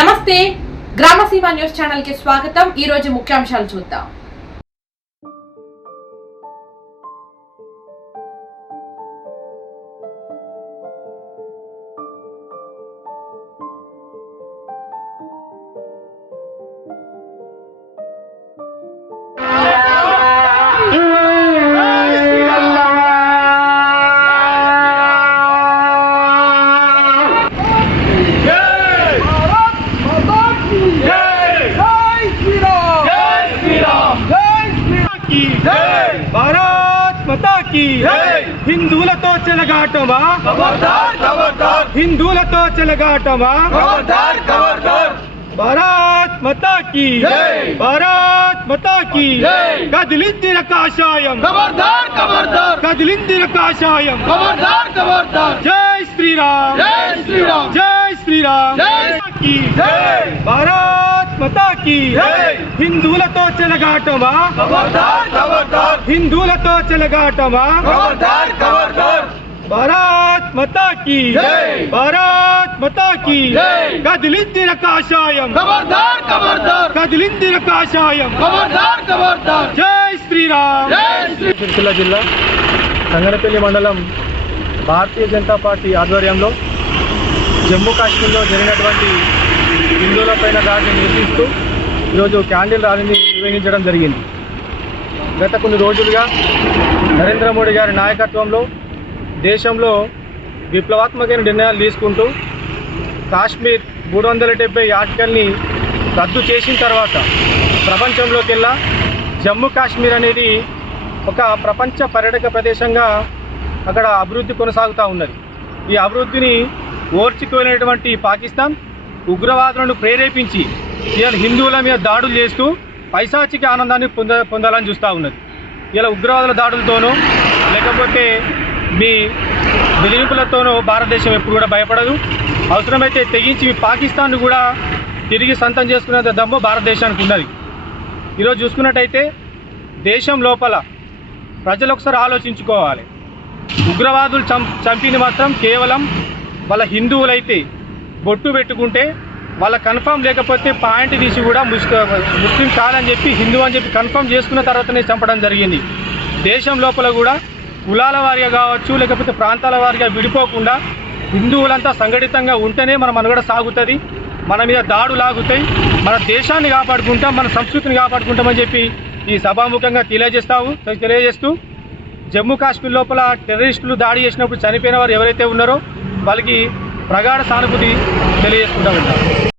నమస్తే గ్రామసీమ news channel కి స్వాగతం। ఈ రోజు ముఖ్యాంశాలు చూద్దాం। भारत माता की हिंदुलतो చెలగాటమా ఖబర్దార్ ఖబర్దార్ హిందువులతో చెలగాటమా ఖబర్దార్ ఖబర్దార్ భారత్ మాతా की భారత్ మాతా की కదిలిందిర కాషాయం ఖబర్దార్ ఖబర్దార్ కదిలిందిర కాషాయం ఖబర్దార్ ఖబర్దార్ జై శ్రీరామ్ జై శ్రీరామ్ జై శ్రీరామ్ జై భారత్ మాతా की హిందువులతో చెలగాటమా ఖబర్దార్ ఖబర్దార్ హిందువులతో చెలగాటమా ఖబర్దార్ ఖబర్దార్ భారత్ మాతా की భారత్ మాతా की కదిలిందిర కాషాయం ఖబర్దార్ ఖబర్దార్ కదిలిందిర కాషాయం ఖబర్దార్ ఖబర్దార్ జై శ్రీరామ్ జై శ్రీ సిరిసిల్ల జిల్లా సంగనపల్లి మండలం భారతీయ జనతా పార్టీ ఆధ్వర్యంలో జమ్మూ కాశ్మీర్లో జరిగినటువంటి హిందువులపైన దాడిని నిరసిస్తూ ఈరోజు క్యాండిల్ ర్యాలీని నిర్వహించడం జరిగింది। గత కొన్ని రోజులుగా నరేంద్ర మోడీ గారి నాయకత్వంలో దేశంలో విప్లవాత్మకమైన నిర్ణయాలు తీసుకుంటూ కాశ్మీర్ 370 ఆర్టికల్ని రద్దు చేసిన తర్వాత ప్రపంచంలోకెల్లా జమ్మూ కాశ్మీర్ అనేది ఒక ప్రపంచ పర్యాటక ప్రదేశంగా అక్కడ అభివృద్ధి కొనసాగుతూ ఉన్నది। ఈ అభివృద్ధిని ఓర్చుకోలేనటువంటి పాకిస్తాన్ ఉగ్రవాదులను ప్రేరేపించి ఇలా హిందువుల మీద దాడులు చేస్తూ పైశాచిక ఆనందాన్ని పొందాలని చూస్తూ ఉన్నది। ఇలా ఉగ్రవాదుల దాడులతోనూ లేకపోతే మీ బెదిరింపులతోనూ భారతదేశం ఎప్పుడు కూడా భయపడదు। అవసరమైతే తెగించి పాకిస్తాన్ను కూడా తిరిగి సొంతం చేసుకునేంత దమ్ము భారతదేశానికి ఉన్నది। ఈరోజు చూసుకున్నట్టయితే దేశం లోపల ప్రజలు ఒకసారి ఆలోచించుకోవాలి। ఉగ్రవాదులు చంపిన మాత్రం కేవలం వాళ్ళ హిందువులైతే బొట్టు పెట్టుకుంటే వాళ్ళ కన్ఫర్మ్ లేకపోతే పాయింట్ తీసి కూడా ముస్లిం కాదని చెప్పి హిందూ అని చెప్పి కన్ఫర్మ్ చేసుకున్న తర్వాతనే చంపడం జరిగింది। దేశం లోపల కూడా కులాల వారిగా కావచ్చు లేకపోతే ప్రాంతాల వారిగా విడిపోకుండా హిందువులంతా సంఘటితంగా ఉంటేనే మన మనుగడ సాగుతుంది, మన మీద దాడులు ఆగుతాయి, మన దేశాన్ని కాపాడుకుంటాం, మన సంస్కృతిని కాపాడుకుంటామని చెప్పి ఈ సభాముఖంగా తెలియజేస్తూ జమ్మూ కాశ్మీర్ లోపల టెర్రరిస్టులు దాడి చేసినప్పుడు చనిపోయిన వారు ఎవరైతే ఉన్నారో వాళ్ళకి ప్రగాఢ సానుభూతి తెలియజేసుకుంటూ ఉంటారు।